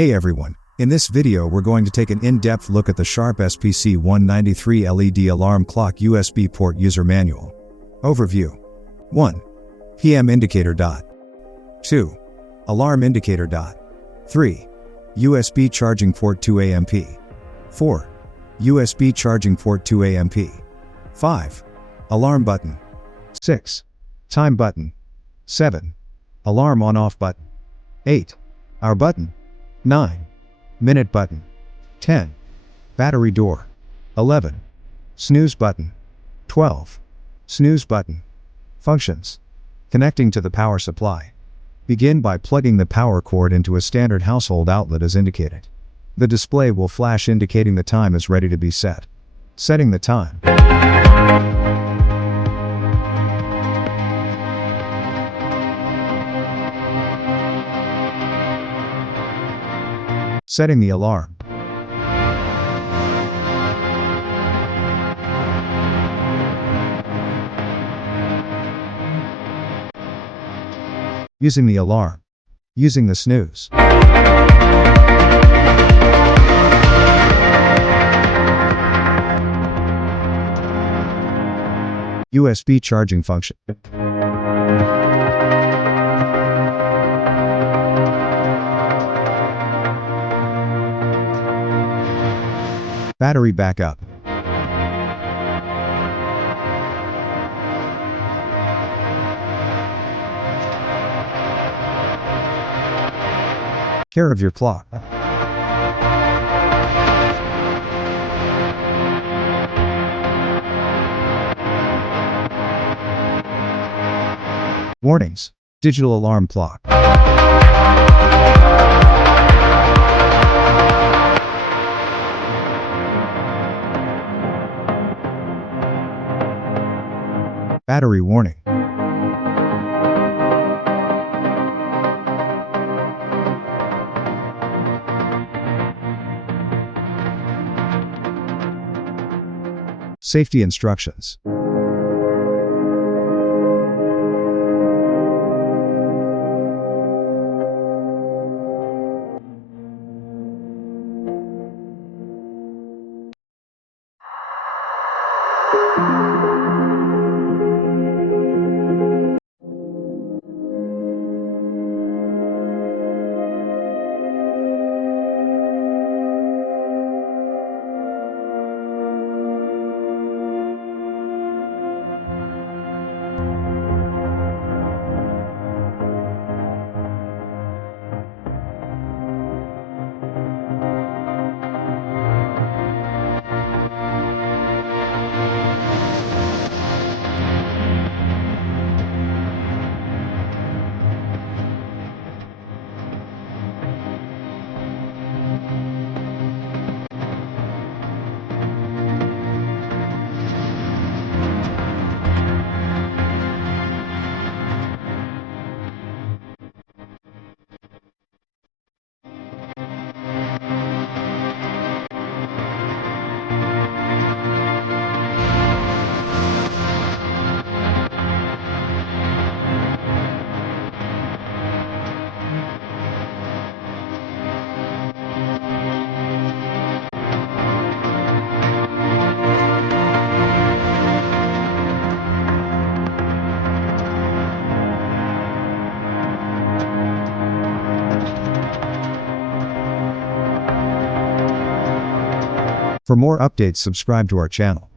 Hey everyone, in this video we're going to take an in-depth look at the Sharp SPC193 LED alarm clock USB port user manual. Overview. 1. PM indicator dot. 2. Alarm indicator dot. 3. USB charging port to AMP. 4. USB charging port to AMP. 5. Alarm button. 6. Time button. 7. Alarm on-off button. 8. Hour button. 9. Minute button. 10. Battery door. 11. Snooze button. 12. Snooze button. Functions. Connecting to the power supply. Begin by plugging the power cord into a standard household outlet as indicated. The display will flash indicating the time is ready to be set. Setting the time. Setting the alarm. Using the alarm. Using the snooze. USB charging function. Battery backup. Care of your clock. Warnings. Digital alarm clock. Battery warning. Safety instructions. For more updates, subscribe to our channel.